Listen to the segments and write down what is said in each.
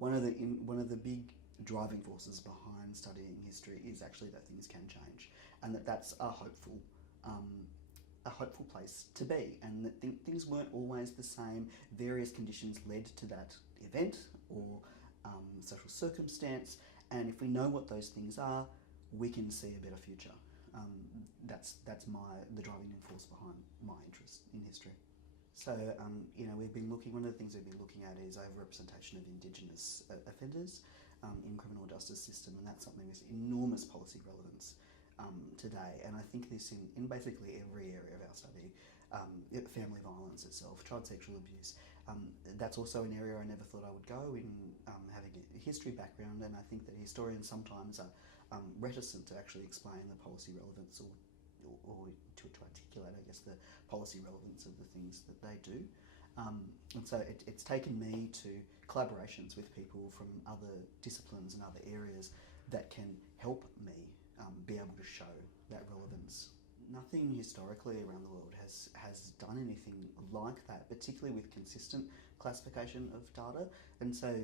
one of the big driving forces behind studying history is actually that things can change, and that's a hopeful place to be, and that things weren't always the same. Various conditions led to that event or social circumstance, and if we know what those things are, we can see a better future. That's the driving force behind my interest in history. So, one of the things we've been looking at is overrepresentation of Indigenous offenders in criminal justice system, and that's something with enormous policy relevance today. And I think this in basically every area of our study, family violence itself, child sexual abuse. That's also an area I never thought I would go in, having a history background, and I think that historians sometimes are reticent to actually explain the policy relevance or to articulate, I guess, the policy relevance of the things that they do. And so it's taken me to collaborations with people from other disciplines and other areas that can help me be able to show that relevance. Nothing historically around the world has done anything like that, particularly with consistent classification of data. And so,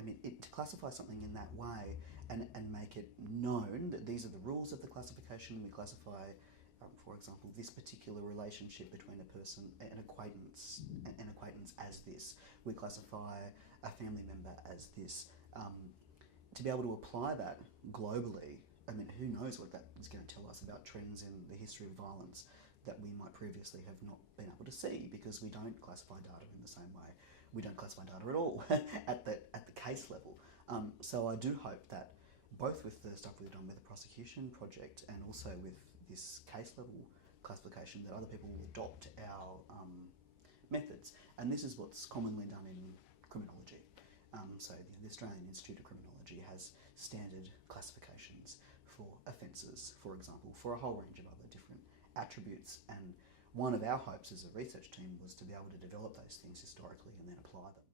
to classify something in that way and make it known that these are the rules of the classification. We classify, for example, this particular relationship between a person, an acquaintance as this. We classify a family member as this. To be able to apply that globally, who knows what that is going to tell us about trends in the history of violence that we might previously have not been able to see, because we don't classify data in the same way. We don't classify data at all at the case level. So I do hope that both with the stuff we've done with the prosecution project and also with this case level classification, that other people will adopt our methods. And this is what's commonly done in criminology. So the Australian Institute of Criminology has standard classifications for offences, for example, for a whole range of other different attributes. And one of our hopes as a research team was to be able to develop those things historically and then apply them.